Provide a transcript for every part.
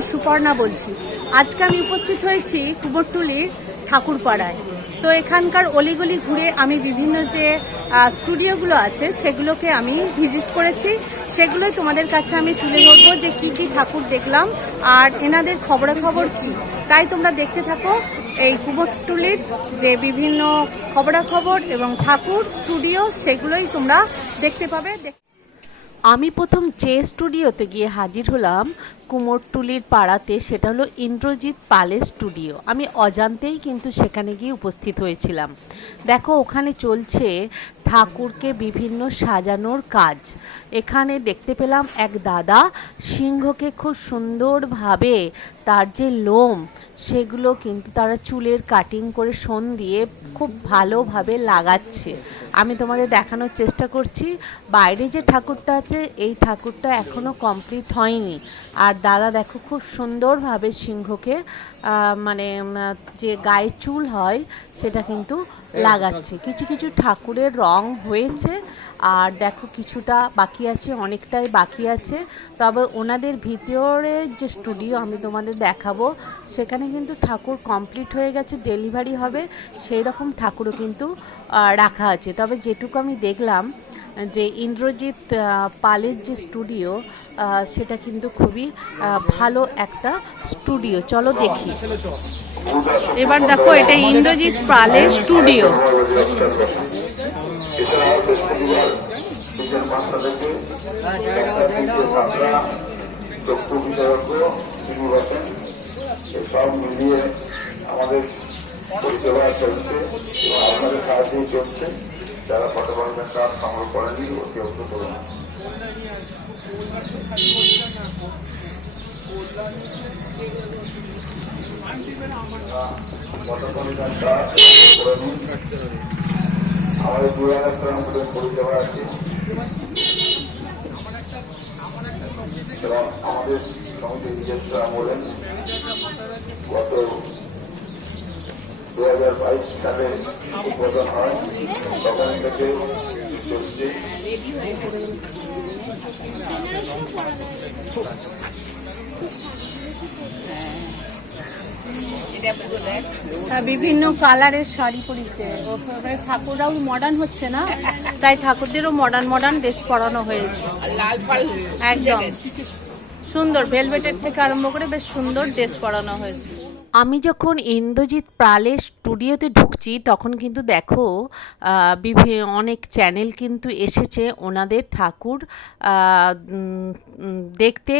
আমি সুপর্ণা বলছি। আজকে আমি উপস্থিত হয়েছি কুমোরটুলির ঠাকুরপাড়ায়। তো এখানকার অলিগলি ঘুরে আমি বিভিন্ন যে স্টুডিওগুলো আছে সেগুলোকে আমি ভিজিট করেছি, সেগুলোই তোমাদের কাছে আমি তুলে ধরবো যে কি কি ঠাকুর দেখলাম আর এনাদের খবরাখবর কি। তাই তোমরা দেখতে থাকো এই কুমোরটুলির যে বিভিন্ন খবরাখবর এবং ঠাকুর স্টুডিও সেগুলোই তোমরা দেখতে পাবে। আমি প্রথম যে স্টুডিওতে গিয়ে হাজির হলাম কুমোরটুলির পাড়াতে, সেটা হলো ইন্দ্রজিৎ পালের স্টুডিও। আমি অজান্তেই কিন্তু সেখানে গিয়ে উপস্থিত হয়েছিলাম। দেখো ওখানে চলছে ঠাকুরকে বিভিন্ন সাজানোর কাজ। এখানে দেখতে পেলাম এক দাদা সিংহকে খুব সুন্দরভাবে তার যে লোম সেগুলো কিন্তু তারা চুলের কাটিং করে শোন দিয়ে খুব ভালোভাবে লাগাচ্ছে। আমি তোমাদের দেখানোর চেষ্টা করছি। বাইরে যে ঠাকুরটা আছে এই ঠাকুরটা এখনও কমপ্লিট হয়নি। আর দাদা দেখো খুব সুন্দরভাবে সিংহকে মানে যে গায়ে চুল হয় সেটা কিন্তু লাগাচ্ছে। কিছু কিছু ঠাকুরের রং হয়েছে আর দেখো কিছুটা বাকি আছে, অনেকটাই বাকি আছে। তবে ওনাদের ভিতরের যে স্টুডিও আমি তোমাদের দেখাবো সেখানে কিন্তু ঠাকুর কমপ্লিট হয়ে গেছে, ডেলিভারি হবে সেই রকম ঠাকুরও কিন্তু রাখা আছে। তবে যেটুকু আমি দেখলাম যে ইন্দ্রজিৎ পালের যে স্টুডিও সেটা কিন্তু খুবই ভালো একটা স্টুডিও। চলো দেখি। এবার দেখো এটা ইন্দ্রজিৎ পালের স্টুডিও। সব মিলিয়ে আমাদের পরিষেবা চলছে এবং আপনাদের সাহায্যেই চলছে। যারা ফটোগ্রাফার কাজ সংগ্রহ করেনি অতি অবশ্য করুন। আমাদের 2000 পরিষেবা আছে এবং আমাদের সমিতির নিজস্ব আমলেন গত 2022 সালে উদ্বোধন হয়, তখন থেকে চলছে। বিভিন্ন কালারের শাড়ি পরেছে। ঠাকুররাও মডার্ন হচ্ছে না, তাই ঠাকুরদেরও মডার্ন ড্রেস পরানো হয়েছে। একদম সুন্দর, ভেলভেটের থেকে আরম্ভ করে বেশ সুন্দর ড্রেস পরানো হয়েছে। আমি যখন ইন্দ্রজিৎ পালের স্টুডিওতে ঢুকছি তখন কিন্তু দেখো অনেক চ্যানেল কিন্তু এসেছে ওনাদের ঠাকুর দেখতে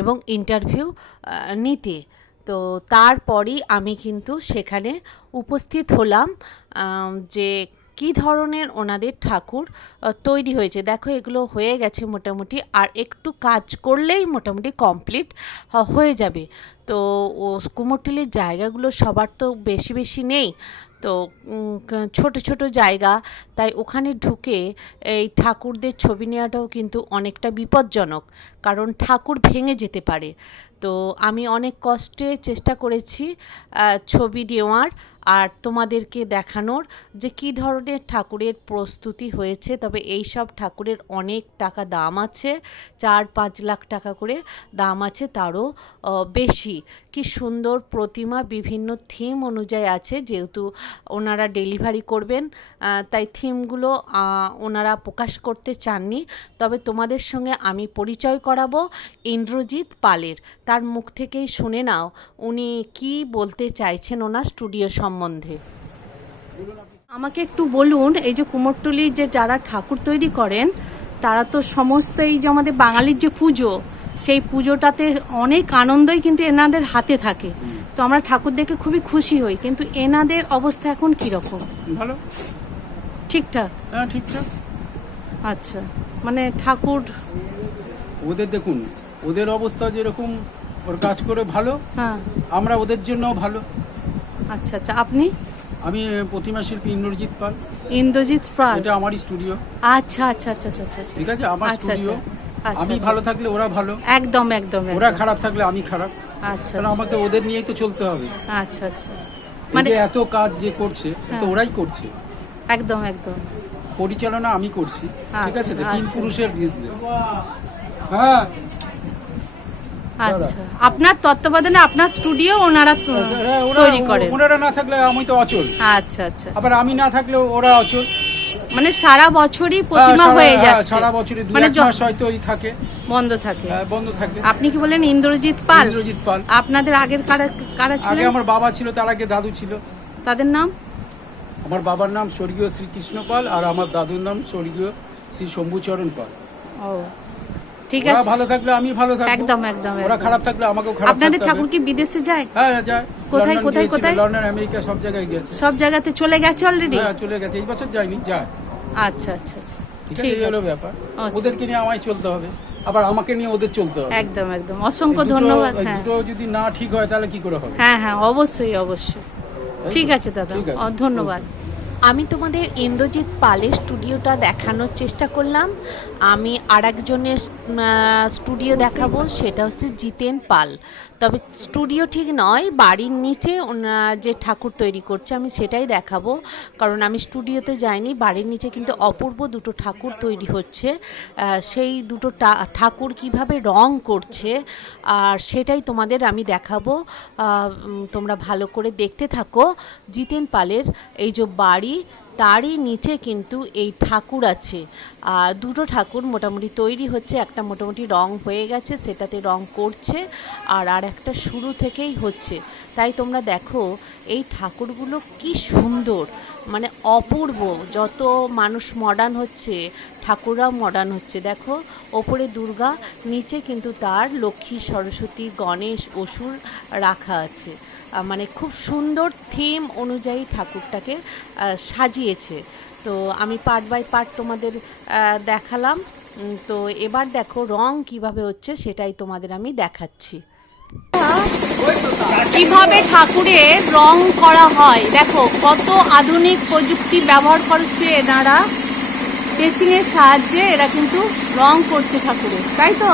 এবং ইন্টারভিউ নিতে। তো তারপরই আমি কিন্তু সেখানে উপস্থিত হলাম যে কী ধরনের ওনাদের ঠাকুর তৈরি হয়েছে। দেখো এগুলো হয়ে গেছে মোটামুটি, আর একটু কাজ করলেই মোটামুটি কমপ্লিট হয়ে যাবে। তো কুমোরটুলির জায়গাগুলো সবার তো বেশি নেই, তো ছোট ছোট জায়গা, তাই ওখানে ঢুকে এই ঠাকুরদের ছবি নেওয়াটাও কিন্তু অনেকটা বিপজ্জনক, কারণ ঠাকুর ভেঙে যেতে পারে। তো আমি অনেক কষ্টে চেষ্টা করেছি ছবি নেওয়ার আর তোমাদেরকে দেখানোর যে কী ধরনের ঠাকুরের প্রস্তুতি হয়েছে। তবে এই সব ঠাকুরের অনেক টাকা দাম আছে, 4-5 লাখ টাকা করে দাম আছে, তারও বেশি। কি সুন্দর প্রতিমা, বিভিন্ন থিম অনুযায়ী আছে, যেহেতু ওনারা ডেলিভারি করবেন তাই থিমগুলো ওনারা প্রকাশ করতে চাননি। তবে তোমাদের সঙ্গে আমি পরিচয় করাবো ইন্দ্রজিৎ পালের, তার মুখ থেকেই শুনে নাও উনি কি বলতে চাইছেন ওনার স্টুডিও সম্বন্ধে। আমাকে একটু বলুন, এই যে কুমোরটুলির যে যারা ঠাকুর তৈরি করেন তারা তো সমস্ত এই যে আমাদের বাঙালির যে পুজো, সেই পুজোটাতে অনেক আনন্দই কিন্তু এনাদের হাতে থাকে। তো আমরা ঠাকুর দেখে খুবই খুশি হই, কিন্তু এনাদের অবস্থা এখন কীরকম? ভালো, ঠিকঠাক? হ্যাঁ ঠিকঠাক। আচ্ছা, মানে ঠাকুর ওদের দেখুন, ওদের অবস্থা যেরকম, ওর কাজ করে ভালো, হ্যাঁ আমরা ওদের জন্য ভালো। আচ্ছা আচ্ছা, আপনি? আমি প্রতিমা শিল্পী ইন্দ্রজিৎ পাল। ইন্দ্রজিৎ পাল, এটা আমারই স্টুডিও। আচ্ছা আচ্ছা আচ্ছা আচ্ছা, ঠিক আছে, আমার স্টুডিও। আচ্ছা, আমি ভালো থাকলে ওরা ভালো, একদম একদম, ওরা খারাপ থাকলে আমি খারাপ। আচ্ছা, কারণ আমাকে ওদের নিয়েই তো চলতে হবে। আচ্ছা আচ্ছা, মানে এত কাজ যে করছে তো ওরাই করছে, একদম একদম, পরিচালনা আমি করছি। ঠিক আছে, আচ্ছা, 3 পুরুষের বিজনেস। হ্যাঁ আচ্ছা, আপনার তত্ত্বাবধানে আপনার স্টুডিও ওনারা ওরা তৈরি করেন? ওনারা না থাকলে আমি তো অচল, আচ্ছা আচ্ছা, আবার আমি না থাকলেও ওরা অচল। মানে সারা বছরই প্রতিমা হয়ে যাচ্ছে? সারা বছরে দু মানে এক মাস হয়তো থাকে বন্ধ থাকে। বন্ধ থাকে। আপনি কি বলেন ইন্দ্রজিৎ পাল? ইন্দ্রজিৎ পাল। আপনাদের আগের কারা আগে ছিলেন? আমার বাবা ছিল, তার আগে দাদু ছিল। তাদের নাম? আমার বাবার নাম স্বর্গীয় শ্রীকৃষ্ণ পাল, আর আমার দাদুর নাম স্বর্গীয় শ্রী শম্ভুচরণ পাল। ও ঠিক ওরা আছে, ভালো থাকলে আমি ভালো থাকবো, একদম একদম ওরা একদম। খারাপ থাকলে আমাকেও খারাপ আপনাদের থাকতে ঠাকুর হবে। কি বিদেশে যায়? হ্যাঁ যায়। কোথায় লন্ডন কোথায় গিয়েছিল, কোথায়? লন্ডন, আমেরিকা সব জায়গায় গেছে। সব জায়গাতে চলে গেছে অলরেডি? হ্যাঁ চলে গেছে, এই বছর যায়নি, যায়। আচ্ছা আচ্ছা আচ্ছা, ঠিক আছে, ঠিক এই হলো আছে। ব্যাপার। আচ্ছা। ওদেরকে নিয়ে আমায় চলতে হবে, আবার আমাকে নিয়ে ওদের চলতে হবে। একদম একদম, অসংখ্য এই দুটো- ধন্যবাদ। এই হ্যাঁ দুটো যদি না ঠিক হয় তাহলে কি করে হবে? হ্যাঁ হ্যাঁ, অবশ্যই অবশ্যই। ঠিক আছে দাদা, ঠিক আছে। ধন্যবাদ। আমি তোমাদের ইন্দ্রজিৎ পালের স্টুডিওটা দেখানোর চেষ্টা করলাম। আমি আরেকজনের স্টুডিও দেখাবো, সেটা হচ্ছে জিতেন পাল। তবে স্টুডিও ঠিক নয়, বাড়ির নিচে যে ঠাকুর তৈরি করছে আমি সেটাই দেখাবো, কারণ আমি স্টুডিওতে যাইনি। বাড়ির নিচে কিন্তু অপূর্ব দুটো ঠাকুর তৈরি হচ্ছে। সেই দুটো ঠাকুর কিভাবে রং করছে আর সেটাই তোমাদের আমি দেখাবো। তোমরা ভালো করে দেখতে থাকো। জিতেন পালের এই যে বাড়ি, তারই নিচে কিন্তু এই ঠাকুর আছে। আর দুটো ঠাকুর মোটামুটি তৈরি হচ্ছে, একটা মোটামুটি রং হয়ে গেছে, সেটাতে রং করছে, আর একটা শুরু থেকেই হচ্ছে। তাই তোমরা দেখো এই ঠাকুরগুলো কি সুন্দর, মানে অপূর্ব। যত মানুষ মডার্ন হচ্ছে, ঠাকুররাও মডার্ন হচ্ছে। দেখো ওপরে দুর্গা, নিচে কিন্তু তার লক্ষ্মী, সরস্বতী, গণেশ, অসুর রাখা আছে। মানে খুব সুন্দর থিম অনুযায়ী ঠাকুরটাকে সাজিয়েছে। তো আমি পার্ট বাই পার্ট তোমাদের দেখালাম। তো এবার দেখো রং কিভাবে হচ্ছে সেটাই তোমাদের আমি দেখাচ্ছি। কিভাবে ঠাকুরের রং করা হয় দেখো, কত আধুনিক প্রযুক্তি ব্যবহার করছে এনারা। পেশিংয়ের সাহায্যে এরা কিন্তু রং করছে ঠাকুরের, তাই তো?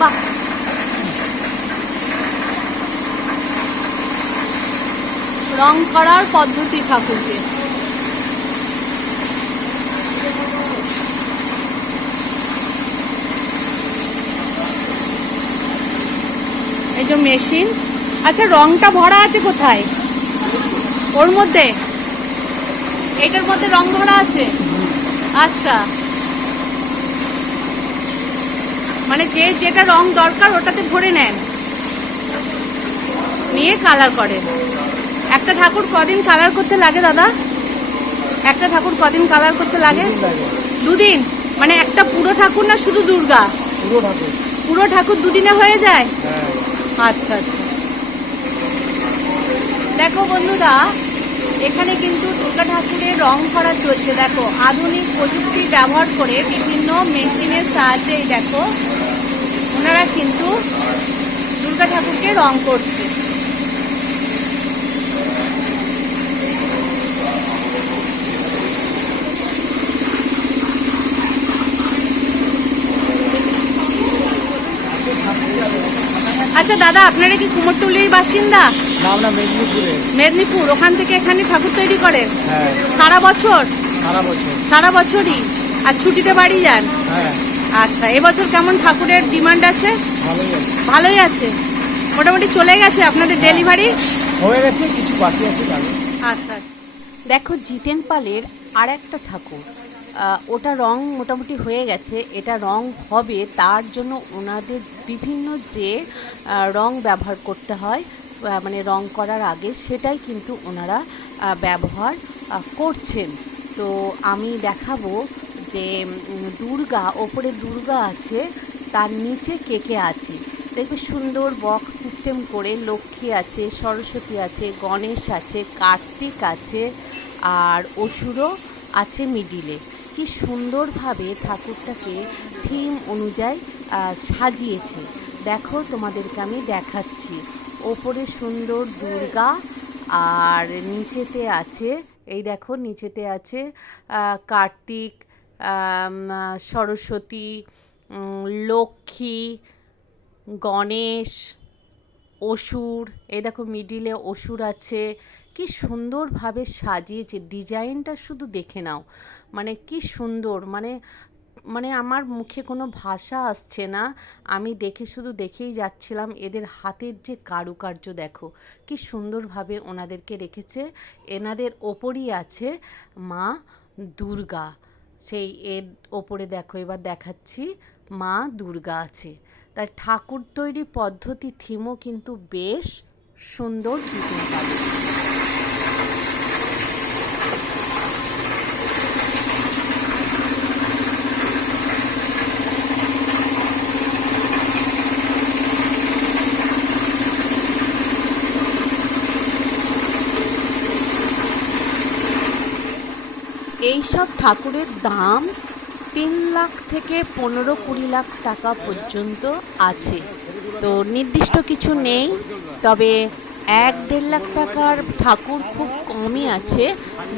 বাহ, রং করার পদ্ধতি ঠাকুরকে। এই যে মেশিন। আচ্ছা, রংটা ভরা আছে কোথায়? ওর মধ্যে, এইটার মধ্যে রং ভরা আছে? আচ্ছা, মানে যে যেটা রং দরকার ওটাতে ভরে নেন, নিয়ে কালার করেন। একটা ঠাকুর কদিন কালার করতে লাগে দাদা? একটা ঠাকুর কদিন কালার করতে লাগে? দুদিন? মানে একটা পুরো ঠাকুর না শুধু দুর্গা? পুরো ঠাকুর দুদিনে হয়ে যায়? আচ্ছা আচ্ছা। দেখো বন্ধুরা, এখানে কিন্তু দুর্গা ঠাকুরের রং করা চলছে। দেখো আধুনিক প্রযুক্তি ব্যবহার করে বিভিন্ন মেশিনের সাহায্যে দেখো ওনারা কিন্তু দুর্গা ঠাকুরকে রং করছে। আচ্ছা দাদা, আপনারা কি কুমোরটুলির বাসিন্দা? না, আমরা মেদিনীপুরে। মেদিনীপুর, ওখান থেকে এখানে ঠাকুর তৈরি করেন? হ্যাঁ, সারা বছর? সারা বছর। সারা বছরই? আর ছুটিতে বাড়ি যান? হ্যাঁ, আচ্ছা, এবছর কেমন ঠাকুরের ডিমান্ড আছে? ভালোই আছে। ভালোই আছে, মোটামুটি চলে গেছে আপনাদের ডেলিভারি? হয়ে গেছে, কিছু বাকি আছে। আচ্ছা। দেখো জিতেন পালের আর একটা ঠাকুর, ওটা রং মোটামুটি হয়ে গেছে, এটা রং হবে। তার জন্য ওনাদের বিভিন্ন যে রং ব্যবহার করতে হয়, মানে রং করার আগে, সেটাই কিন্তু ওনারা ব্যবহার করছেন। তো আমি দেখাবো যে দুর্গা, ওপরে দুর্গা আছে, তার নিচে কে কে আছে দেখবে। সুন্দর বক্স সিস্টেম করে লক্ষ্মী আছে, সরস্বতী আছে, গণেশ আছে, কার্তিক আছে, আর অসুরও আছে মিডিলে। কি সুন্দরভাবে ঠাকুরটাকে থিম অনুযায়ী সাজিয়েছে। দেখো তোমাদেরকে আমি দেখাচ্ছি। ওপরে সুন্দর দুর্গা, আর নিচেতে আছে, এই দেখো নিচেতে আছে কার্তিক, সরস্বতী, লক্ষ্মী, গণেশ, অসুর। এই দেখো মিডিলে অসুর আছে। কি সুন্দরভাবে সাজিয়েছে, ডিজাইনটা শুধু দেখে নাও, মানে কি সুন্দর। মানে মানে আমার মুখে কোনো ভাষা আসছে না। আমি দেখে শুধু দেখেই যাচ্ছিলাম। এদের হাতের যে কারুকার্য দেখো, কি সুন্দরভাবে ওনাদেরকে রেখেছে। এনাদের ওপরই আছে মা দুর্গা। সেই এর ওপরে দেখো, এবার দেখাচ্ছি, মা দুর্গা আছে। তাই ঠাকুর তৈরি পদ্ধতি থিমও কিন্তু বেশ সুন্দর জিতেন পাবে। এই সব ঠাকুরের দাম 3 লাখ থেকে 15-20 লাখ টাকা পর্যন্ত আছে। তো নির্দিষ্ট কিছু নেই, তবে 1-1.5 লাখ টাকার ঠাকুর খুব কমই আছে।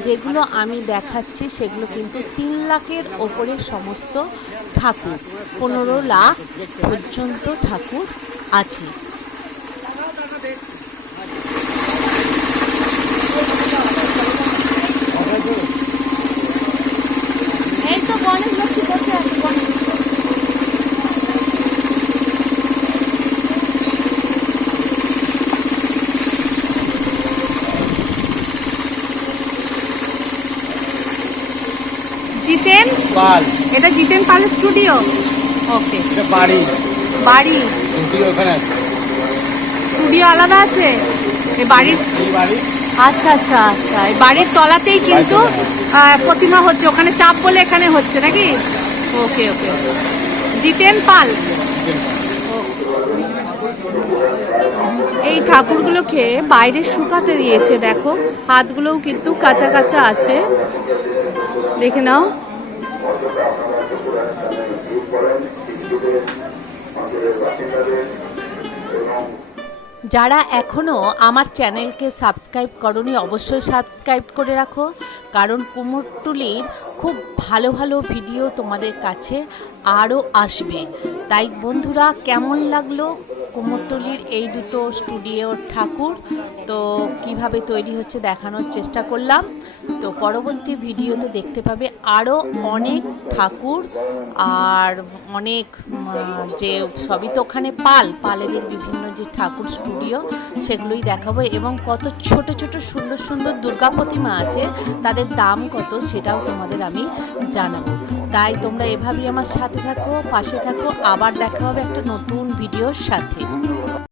যেগুলো আমি দেখাচ্ছি সেগুলো কিন্তু 3 লাখের ওপরে সমস্ত ঠাকুর, 15 লাখ পর্যন্ত ঠাকুর আছে। এই তো গণেশ লক্ষ্মী বসে আছে, গণেশ। জিতেন পাল, এটা জিতেন পাল স্টুডিও। ওকে, এটা বাড়ি, বাড়ি স্টুডিও ওখানে আছে। স্টুডিও আলাদা আছে এই বাড়ির। এই বাড়ি আচ্ছা আচ্ছা আচ্ছা, এই বাড়ির তলাতেই কিন্তু প্রতিমা হচ্ছে, ওখানে চাপ বলে এখানে হচ্ছে নাকি? ওকে ওকে, জিতেন পাল। এই ঠাকুরগুলোকে বাইরে শুকাতে দিয়েছে, দেখো হাতগুলোও কিন্তু কাঁচা কাঁচা আছে, দেখে নাও। যারা এখনও আমার চ্যানেলকে সাবস্ক্রাইব করনি অবশ্যই সাবস্ক্রাইব করে রাখো, কারণ কুমোরটুলির খুব ভালো ভালো ভিডিও তোমাদের কাছে আরও আসবে। তাই বন্ধুরা, কেমন লাগলো কুমোরটুলির এই দুটো স্টুডিওর ঠাকুর? তো কিভাবে তৈরি হচ্ছে দেখানোর চেষ্টা করলাম। তো পরবর্তী ভিডিওতে দেখতে পাবে আরও অনেক ঠাকুর, আর অনেক যে সবই তো ওখানে পালেদের বিভিন্ন যে ঠাকুর স্টুডিও সেগুলোই দেখাবো, এবং কত ছোট ছোট সুন্দর সুন্দর দুর্গা প্রতিমা আছে, তাদের দাম কত সেটাও তোমাদের আমি জানাবো। তাই তোমরা এভাবেই আমার সাথে থাকো, পাশে থাকো। আবার দেখা হবে একটা নতুন ভিডিওর সাথে।